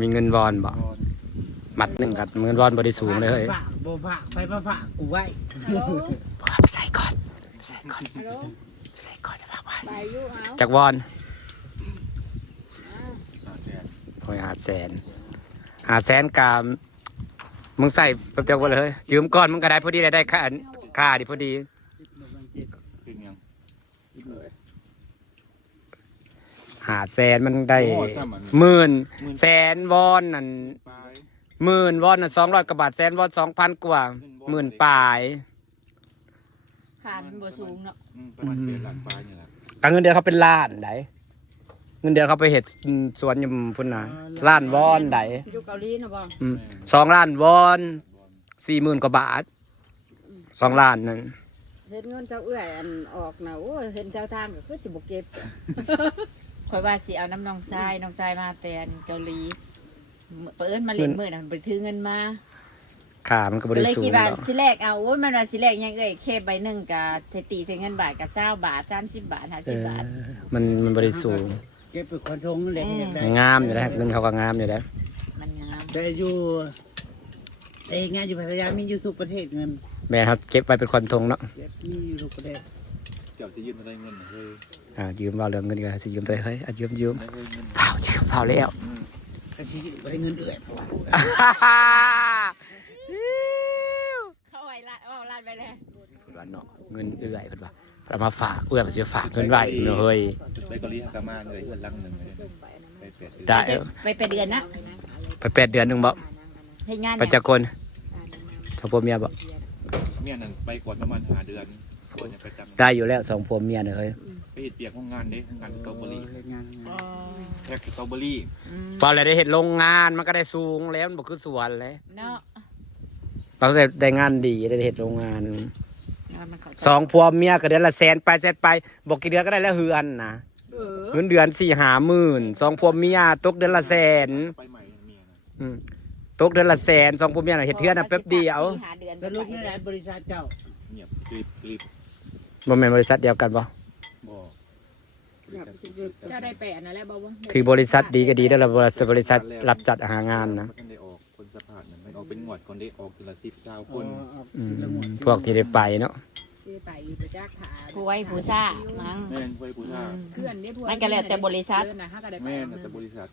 มีเงินวอนบ่มัดหนึ่งกับเงินวอนบ่ได้สูงเลยเฮ้ย บ่พระไปพระกูไว้ ไปใส่ก่อนใส่ก่อน ฮัลโหล ใส่ก่อนจะพักไว้ ไปอยู่เอา จากวอนโอ้ย500,000กามมึงใส่แป๊บเดียวก็เลยยืมก่อนมึงก็ได้พอดีได้ค่าดิพอดี500,000มันได้10,000 วอนนั่น10,000 วอนน่ะ200 กว่าบาท100,000 วอน 2,000 กว่า10,000ปลาย ขาดมันบ่สูงเนาะ ประมาณ1,000,000 บาทนี่แหละ ตังเงินเดือนเขาเป็นล้านไดเงินเดือนเขาไปเห็ดสวนอยู่พุ่นน่ะล้านวอนได อยู่เกาหลีนะบ่ 2 ล้านวอน 40,000 กว่าบาท2 ล้านนั่น เฮ็ดเงินเจ้าเอื้อยอันออกน่ะโอ้ยเห็นเจ้าทางก็คือสิบ่เก็บข่อยว่าสิเอาน้ำน้องชายมาแต่อันเกาหลีเปิ้นมาเล่นมื้อน่ะไปถือเงินมา ค่ามันก็บ่ ก็ ได้ เลย สู คิด ง ว่า หรอก สิแรกเอาโอ้ยมันว่าสิแรกยังเอ้ยเคใบหนึงก็เทติใช้เงินบาทก็20 บาท30 บาท50 บาท มันบ่ได้สูง เก็บไปคอนทงนั่นแหละอยากได้ งามอยู่แล้วเงินเขาก็งามอยู่แล้ว มันงาม แต่อยู่งานอยู่พัทยามีอยู่ทุกประเทศเงิน แม่ครับเก็บไว้เป็นคนทงเนาะ เก็บมีอยู่ทุกประเทศ เจ้าจะยืมอะไรเงินเฮ้ย ยืมเอาเรื่องเงินก็สิยืมไปเฮ้ยยืม ได้เฮ้ยเงิน เผายืมเผาแล้ว กระชี้ไปได้เงินเดือนเพราะว่า เข้าไว้ละเอาลาดไปแล้ว ว่าเนาะเงินเอื้อยเพิ่นว่าเอามาฝากเอื้อยมันสิฝากเงินไว้เนาะเฮ้ย ไปเกาหลีฮากามาเลยเงินลังหนึ่งเลยไปเป็ด ได้ ไปเดือนนะ ไป8 เดือนหนึงบ่ เฮ็ดงาน ไปจักคนถ้าผัวเมียบ่ เมียนั่นไปก่อนประมาณ5 เดือนก่อนจะไปจำ ได้อยู่แล้ว2ผัวเมียเนี่ยเฮ้ย ไปเห็ดเปียกห้องงานเด้ห้องงานสตรอเบอรี่ งาน อ๋อ แพ็คสตรอเบอรี่ พอแล้วได้เฮ็ดโรงงานมันก็ได้สูงแล้วมันบ่คือสวนเลย เนาะ เราก็ได้งานดีได้เฮ็ดโรงงาน มันเข้าใจ 2ผัวเมียก็เดือนละ100,000ไปบอกกี่เดือนก็ได้แล้วเฮือนนะเงินเดือน4-5 หมื่น2ผัวเมียตกเดือนละ100,000 ไปใหม่เมียนะ ตกเดือนละ100,000 2ผัวเมียน่ะเฮ็ดเทื่อน่ะแป๊บเดียว หาเดือน สรุปนี่แหละบริษัทเจ้า เงียบกริบ บ่แม่นบริษัทเดียวกันบ่ บ่ เจ้าได้แปะนั่นแหละบ่ว่า คือบริษัทดีก็ดีแล้วล่ะบริษัทรับจัดหางานนะ ท่านได้ออกคนสะพานนั่นมันออกเป็นงวดก่อนได้ออกทีละ10-20 คน พวกที่ได้ไปเนาะ สิไปอยู่ประจักษ์ขาผู้ไว้ผู้ซ่ามั้ง แม่นไว้ผู้ท่า เพื่อนได้พวกมันก็แล้วแต่บริษัท แม่นแต่บริษัท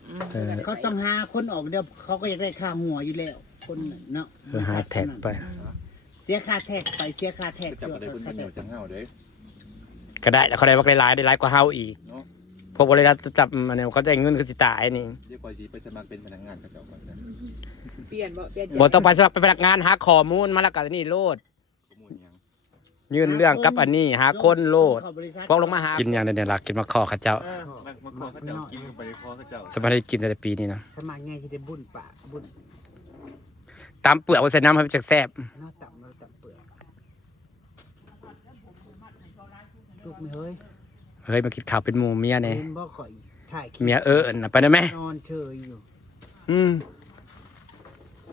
เขาต้องหาคนออกเดียวเขาก็อยากได้ค่าหัวอยู่แล้ว คนเนาะ หาแท็กไป เสียค่าแท็กไปเสียค่าแท็ก จับอะไรเพิ่นเหนียวจังเฮาเด้ ก็ได้แล้วเขาได้บักหลายๆได้หลายกว่าเฮาอีก เนาะ พวกบริษัทจับมันเนี่ยเขาได้เงินคือสิตายนี่ เดี๋ยวก่อนสิไปสมัครเป็นพนักงานกับเจ้าก่อนจ้ะ เปลี่ยนบ่ บ่ต้องไปสมัครเป็นพนักงานหาข้อมูลมาแล้วก็นี่โลด ข้อมูลหยัง ยื่นเรื่องกับอันนี้หาคนโลด เข้าบริษัท พวกลงมาหากินอย่างเดียวล่ะกินมาขอเขาเจ้า มาขอเขาเจ้ากินกันไปขอเขาเจ้า สมาได้กินแต่ปีนี้นะ สมัครไงที่ได้บุญปะบุญ ตามเปลือกเอาใส่น้ำให้มันจักแซ่บ หน้าต่ำเราต่ำเปลือกลูกไม่เฮ้ย เฮ้ยมากินข้าวเป็นหมู่เมียเนี่ย เห็นบ่ข่อยถ่ายคลิป เมียน่ะไปได้ไหม นอนเฉยอยู่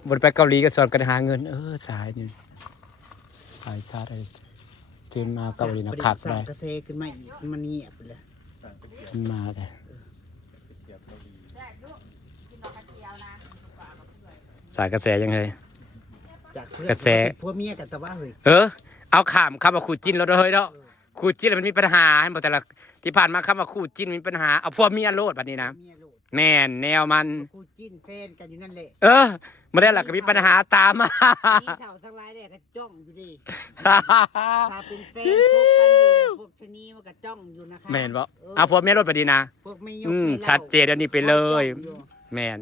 บนไปเกาหลีก็สอนกันหาเงินสายนี่สายชาติอะไรที่มาเกาหลีนะขัก สั่ ได้ งกระเซขึ้นมาอีกมันเงียบไปเลย มาแต่ สายกระแสยังไง จากเพื่อน กระแส พวกเมียกันแต่ว่าเฮ้ย เอาขามคำว่าคู่จิ้นแล้วเด้อเฮ้ยเนาะคู่จิ้นมันมีปัญหาให้หมดแต่ละที่ผ่านมาคำว่าคู่จิ้นมีปัญหาเอาพวกเมียโลดแบบนี้นะ เมียโลด แม่นแนวมัน คู่จิ้นแฟนกันอยู่นั่นแหละ ไม่ได้หลักก็มีปัญหาตามมา นี่เท่าทั้งหลายเนี่ยก็จ้องอยู่ดิถ้าเป็นแฟนพบกันอยู่เนี่ยพวกชะนีมันก็จ้องอยู่นะคะ แม่นบ่เอาพวกเมียโลดแบบนี้นะ พวกไม่ยกให้เรา ชัดเจนอันนี้ไปเลย แม่น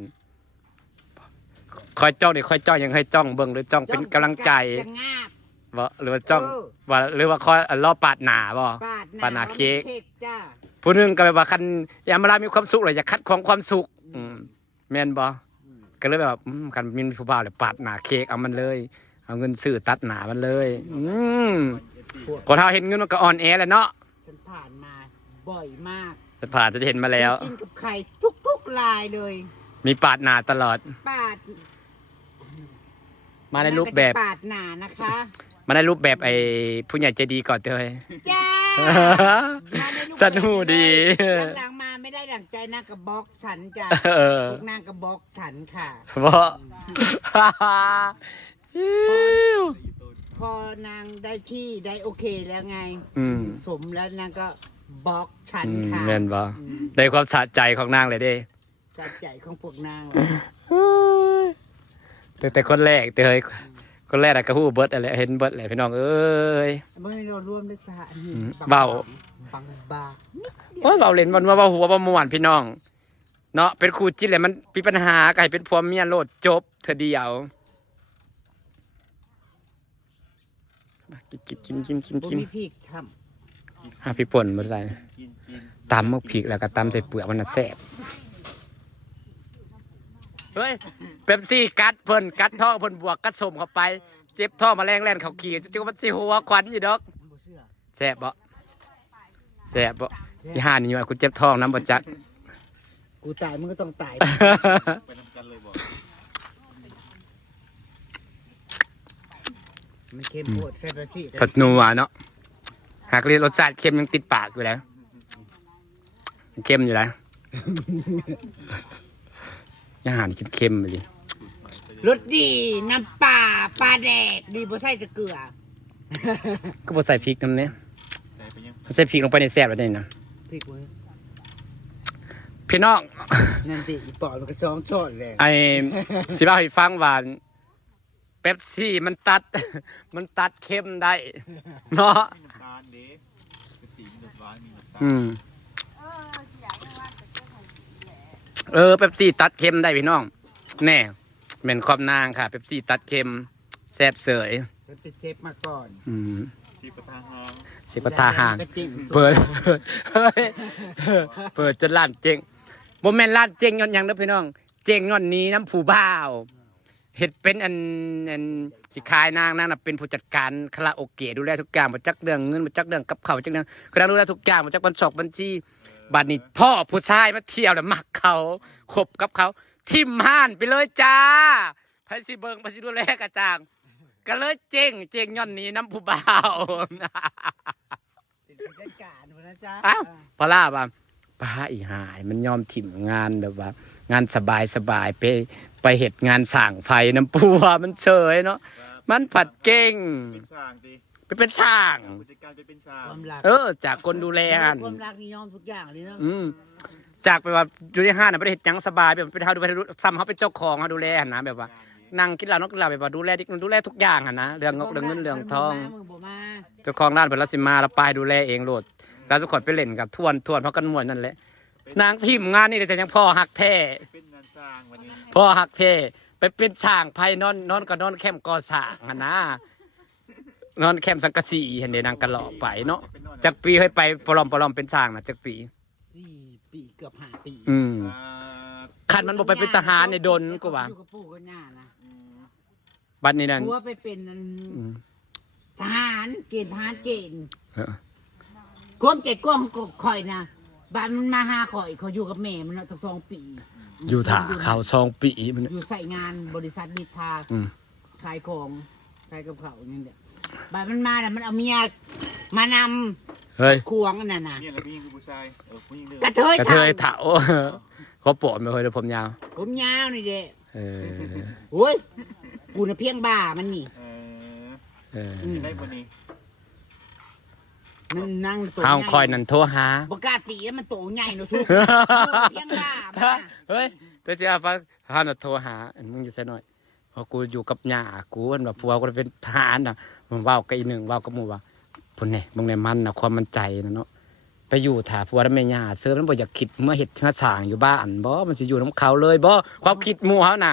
คอยจ้องค่อยจ้องยังให้จ้องเบิ่งหรือจ้องเป็นกำลังใจ จะงาบ บ่หรือว่าจ้องว่าหรือว่าคอยรอปาดหนาบ่ ปาด ปาดหน้าเค้ก จ้า ผู้หนึงก็แบบว่าคันยามเวลามีความสุขเลยอยากคัดของความสุขแม่นบ่ก็เลยแบบคันมีผู้บ่าวเลยปาดหน้าเค้กเอามันเลย เอาเงินซื้อตัดหน้ามันเลยคนเฮาเห็นเงินมันก็อ่อนแอแหละเนาะ ฉันผ่านมาบ่อยมาก จะผ่านจะเห็นมาแล้ว กินกับไข่ทุกๆลายเลย มีปาดหน้าตลอด ปาด มาในรูปแบบ ปาดหนานะคะ มาในรูปแบบไอ้ผู้ใหญ่ใจดีก่อนเถอะ จ้ามาในรูปแบบ สนุกดี หลังๆมาไม่ ได้ดั่งใจนางก็บอกฉันจ้ะ เออ พวกนางก็บอกฉันค่ะ บ่ พอนางได้ที่ได้โอเคแล้วไง อืม สมแล้วนางก็บอกฉัน อืม ค่ะ แม่นบ่ อืม ได้ความสะใจของนางเลยเด้ สะใจของพวกนาง แต่คนแรกแต่เฮ้ยคนแรกน่ะก็ฮู้เบิดอะไรเห็นเบิดแหละพี่น้องเอ้ย ไม่เราร่วมด้วยจ้ะอันนี้ อืม บัง เบา บังบา โอ้ยเบาเล่นวันว่าเบาหัวเบาม่วนพี่น้อง เนาะเป็นคู่จิ้นแหละมันมีปัญหาก็ให้เป็นผัวเมียโลดจบเธอเดียวมากิน บ่มีพริกท หาพี่ป่นมาใส่ กิน ตำมักพริกแล้วก็ตำใส่เปลือกมันน่ะแซ่บเฮ้ยเป๊ปซี่กัดเพิ่นกัดท้องเพิ่นบวกกัดสมเข้าไป เจ็บท้องแมลงแล่นเข้าขี้จุ๊บมันสิหัวควันอยู่ดอก ำบ่เชื่อ แซ่บบ่แซ่บบ่ที่ห้านี่ว่ากูเจ็บท้องน้ำบ่จัก กูตายมึงก็ต้องตาย ไปนำกันเลยบอก มันเค็มโพดแค่ไปพี่ ผัดนัวเนาะหากเรียนรสชาติเค็มยังติดปากอยู่แล้วเค็มอยู่แล้วยังหารกินเค็มไปดิ รสดีน้ำปลาปลาแดกดีบ่ใส่แต่เกลือ ก็บ่ใส่พริกน้ำเนี้ย ใส่ไปยัง ใส่พริกลงไปในแซ่บแล้วได้นะ พริกเว้ย พี่น้อง นั่นดิอีปอดมันก็ช้องช้อนเลย ไอ้สิเล่าให้ฟังว่าเป๊ปซี่มันตัด มันตัดเค็มได้เนาะ มีน้ำตาลเด้เป็นสีมีน้ำตาลมีน้ำตาล อืมเป๊ปซี่ตัดเค็มได้พี่น้องแน่เหม็นความนางค่ะเป๊ปซี่ตัดเค็มแซ่บเสย ฉันเป็นเชฟมาก่อน อืม สีกระทางหาง สิบตาห่าง ก็จริง เปิด เปิดจนร้านเจ๊งบ่แม่นร้านเจ๊งย้อนหยังเด้อพี่น้อง เจ๊งย้อนนี้น้ำผู้บ่าวเฮ็ดเป็นอันสิขายนางน่ะเป็นผู้จัดการคาราโอเกะดูแลทุกอย่างบ่จักเรื่องเงินบ่จักเรื่องกับข้าวจักเรื่องคือดูแลทุกอย่างบ่จักบัญชีบัดนี้พ่อผู้ชายมาเที่ยวแล้วมักเขาคบกับเขาทิ่มห้านไปเลยจ้าไผสิเบิ่งไผสิดูแลกระจ่าง ก็เลยเจ๊งย้อนนี้น้ำผู้บ่าว เป็นผู้จัดการหมดนะจ๊ะ อ้าว พอล่าว่าป้าอีหายมันยอมถิ่มงานแบบว่า งานสบายไปเหตุงานสั่งไฟน้ำปัวมันเฉยเนาะมันผัดเก่ง เป็นสร้างดิ ไปเป็นช่าง ผู้จัดการไปเป็นสร้าง ความรัก จากคนดูแลหัน ความรักนี่ยอมทุกอย่างเลยเนาะ จากไปว่าอยู่ในห้างน่ะไม่ได้เห็นยังสบายแบบไปเฮาดูไปซ้ำเขาเป็นเจ้าของเขาดูแลหันนะแบบว่า นั่งกินเหล้านกกินเหล้าแบบว่าดูแลทุกอย่างหันนะเรื่องเงินเรื่องทอง มึงบ่มา เจ้าของร้านเป็นรัสซิมาแล้วไปดูแลเองโลดแล้วสุขอดไปเล่นกับทวนเพราะกันม่วนนั่นแหละนางทีมงานนี่แต่ยังพ่อหักแท้ เป็นงานสร้างวันนี้ พ่อหักแท้ไปเป็นช่างไพ่นอนก็นอนแคมป์ก่อสร้างหันนะนอนแคมป์สังกะสีเห็นเดนางกะหล่อไปเนาะจักปีให้ไปปลอมเป็นช่างน่ะจักปี 4 ปีเกือบ5 ปี อืม อ่า คันมันบ่ไปเป็นทหารในดนกูว่า อยู่กับปู่กับย่านะ อืม บัดนี้นั่น ผัวไปเป็นอัน อืม ทหารเกณฑ์ทหารเกณฑ์ เออ ความเจ็ดกล้องก็ข่อยนะบ้านมันมาหาข่อยเขาอยู่กับแม่มันตั้ง2 ปี อยู่ถ่าเขา2 ปีมัน อยู่ใส่งานบริษัทนิทา อืม ขายของขายกับเขาวนี่แหละบ้านมันมาแล้วมันเอาเมียมาน เฮ้ย ำควงนั่นน่ะ เนี่ยอะไรผู้หญิงคือผู้ชายผู้หญิงเรื่อง กระเทย กระเทยเถาเขาโปะไม่เคยเลยผมยาว ผมยาวนี่เด้ เออ โอ้ยกูน่ะเพียงบ้ามันนี่ เออ ได้วันนี้ มันนั่งตัว เฮา ใหญ่ คอยนั่นโทรหา บกล้าตีแล้วมันโตใหญ่เนอะทุกเพียงบ้ามันน่ะ เฮ้ยตัวเจ้าฟังเฮาน่ะโทรหาอันมึงจะใส่หน่อยเพราะกูอยู่กับย่ากูอันว่าผัวกูเป็นทหารน่ะมันเว้ากับอีหนึ่งเว้ากับหมู่ว่าพุ่นนี่มึงในมันน่ะความมั่นใจนะเนาะไปอยู่ถ่าผัวแล้วแม่ย่าเสื้อมันบ่อยากคิดเมื่อเฮ็ดมาสร้างอยู่บ้านบ่มันสิอยู่นํเขาเลยบ่ความคิดหมู่เฮาน่ะ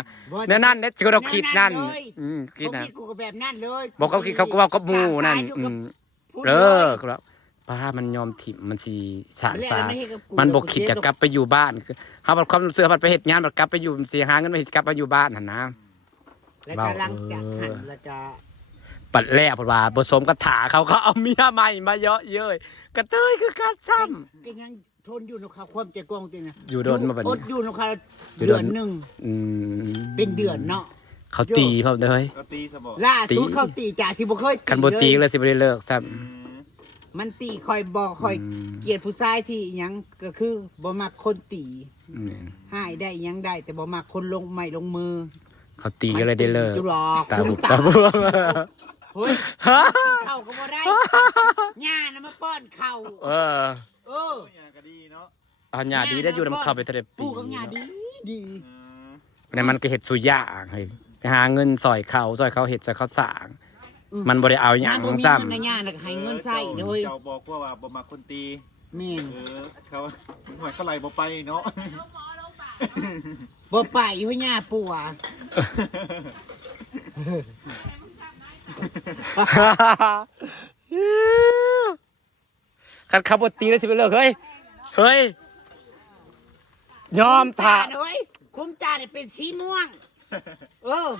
แน่นั่นเด้คือเราคิดนั่นคิด ผม น่ะ คิดกูก็แบบนั้นเลย บอกเขาคิดเขาก็เว้ากับหมู่นั่น อยู่กับพูด เอ ล อย ครับป้ามันยอมถิ่มมันสีสาร แล้ว สา มันให้กับกู มันบอกคิดจะกลับไปอยู่บ้านคือเขาบอกความเสื่อมันไปเหตุงานมันกลับไปอยู่สีหาเงินมาเหตุกลับไปอยู่บ้านหันนะ แล้วก็หลังจากหันแล้วก็ ปัดแรกปัดว่าผสมกระถาเขาเอาเมียใหม่มาเยอะเย้ยกระเตยคือการซ้ ก็ยังทนอยู่นะครับความใจกล้องจริงนะ อยู่โดนมาบัดนี้ อดอยู่นะครับ อยู่โด เดื น อนหนึ่ง ำ เป็นเดือนเนาะ เขาตีเพิ่มเลย ก็ตีสมอง ล่าสุดเขาตีจากที่บ่เคยตี กันโบตีเลยสิบได้เลิกซ้ อืม มันตีคอยบอกคอยเกลียดผู้ชายที่หยังก็คือบ่มักคนตี อืม หายได้หยังได้ แต่บ่มักคนลงไม้ลงมือ เขาตีกันเลยได้เลิก จุหลอก ตาบุบ คุณ ตาบวม เฮ้ยเข้าก็บ่ได้ย่านะมาป้อนเข่า เออ เออ เนี่ยก็ดีเนาะ อันยาดีได้อยู่นำเข้าไปทะเลปี ปู่กับย่าดีดี แต่มันก็เห็ดสุยากเฮ้ยไปหาเงินซอยเขาเห็ดซอยเขาสร้าง มันบ่ได้เอาหยัง บ่มี ซ้ เงินในย่าน่ะให้เงินใช้เด้อเว้ย เจ้าบอกว่าบ่มาคนตี แม่น เขาหน่วยเท่าไหร่บ่ไปเนาะ บ่ไปอยู่ให้ย่าปู่อ่ะ ำ คันขับรถตีแล้วสิไปเลิกเฮ้ยเฮ้ยยอมถ่า เว้ยคุ้มจ่าเนี่ยเป็นสีม่วง เออ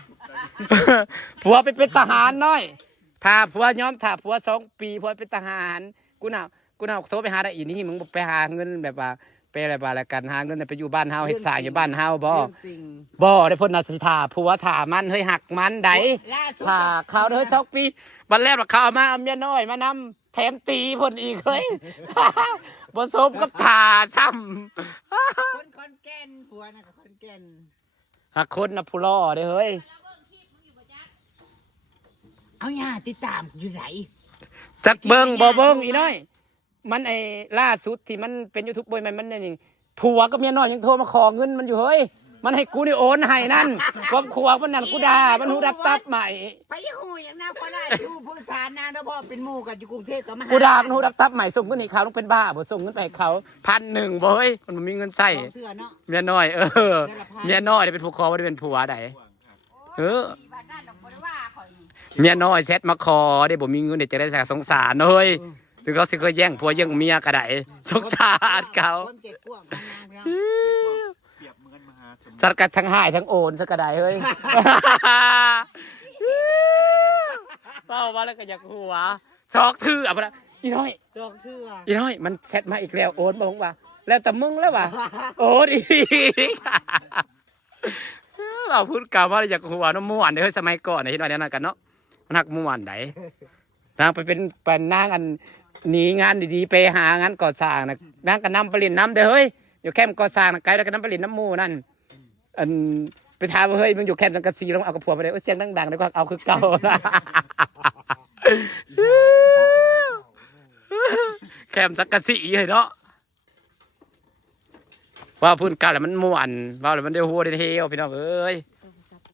ผัวไปเป็นทหารน้อยถ้าผัวยอมถ้าผัว2 ปีผัวเป็นทหารกูน่ะโทรไปหาได้อีนี่มึงไปหาเงินแบบว่าไปอะไรบาละกันหาเงินไปอยู่บ้านเฮาเฮ็ดสร้างอยู่บ้านเฮาบ่ เรื่องจริง บ่ได้พ้นนาสิทาผัวถ่ามันเฮ้ยหักมันได ล่าสุด ถ่าเขาเด้อ2 ปีวันแรกว่าเขาเอามาเอาเมียน้อยมานำแถมตีพ่นอีกเฮ้ย บ่สมกับถ่าซ้ำ คนคอนแก่นผัวน่ะก็คอนแก่น หักคนน่ะผู้ล่อเด้อเฮ้ย เอาย่าติดตามอยู่ไหน จักเบิ่งบ่เบิ่งอีน้อย มันไอ้ล่าสุดที่มันเป็น YouTube บ่มันนี่ผัวกับเมียน้อยยังโทรมาขอเงินมันอยู่เฮ้ยมันให้กูนี่โอนให้นั่นความขวมันนั่นกูด่ามันหูดับตับใหม่ ไปยังหูอย่างนั้นก็ได้อยู่พื้นฐานนะแล้วพอเป็นหมู่กันอยู่กรุงเทพก็มา กูด่ามันหูดับตับใหม่ส่งเงินให้เขาต้องเป็นบ้าบ่ส่งเงินไปให้เขา1,000บ่เฮ้ยมันบ่มีเงินใช้ เถื่อเนาะ เมียน้อยเมียน้อยได้เป็นผู้ขอบ่ได้เป็นผัวใดเออเมียน้อยแชทมาขอได้บ่มีเงินเดี๋ยวจะได้สงสารเฮ้ยถึงเขาสิเคยแย่งผัวแย่งเมียก็ได้สงสารเขา คนเจ็บกวางของนางเนาะ เปรียบเหมือนมหาสมุทร สักกันทั้งหายทั้งโอนสักกระไดเฮ้ย เป้ามาแล้วก็อยากหัวชอกทื่ออ่ะพะอีน้อย สองเถื่อ อีน้อยมันแชทมาอีกแล้วโอนบอกว่าแล้วแต่มึงแล้วว่ะโอนอีก เราพูดกล่าวว่าอยากหัวน้ำม่วนเฮ้ยสมัยก่อนเนี่ยเห็นว่าเดี๋ยวนั้นกันเนาะมันหักม่วนไหนนางไปเป็นนางอันหนีงานดีๆไปหางานก่อสร้างนะนางก็นำไปเล่นน้ำเด้อเฮ้ยอยู่แคมป์ก่อสร้างนะไกลแล้วก็นำไปเล่นน้ำหมูนั่นอันไปถามว่าเฮ้ยมึงอยู่แคมป์สังกะสีลองเอากระผัวไปเลยเสียงดังๆแล้วก็เอาคือเก่า แคมป์สังกะสีเนาะว่าพูดกันแล้วมันม่วนว่าแล้วมันได้หัวได้เที่ยวพี่น้องเอ้ย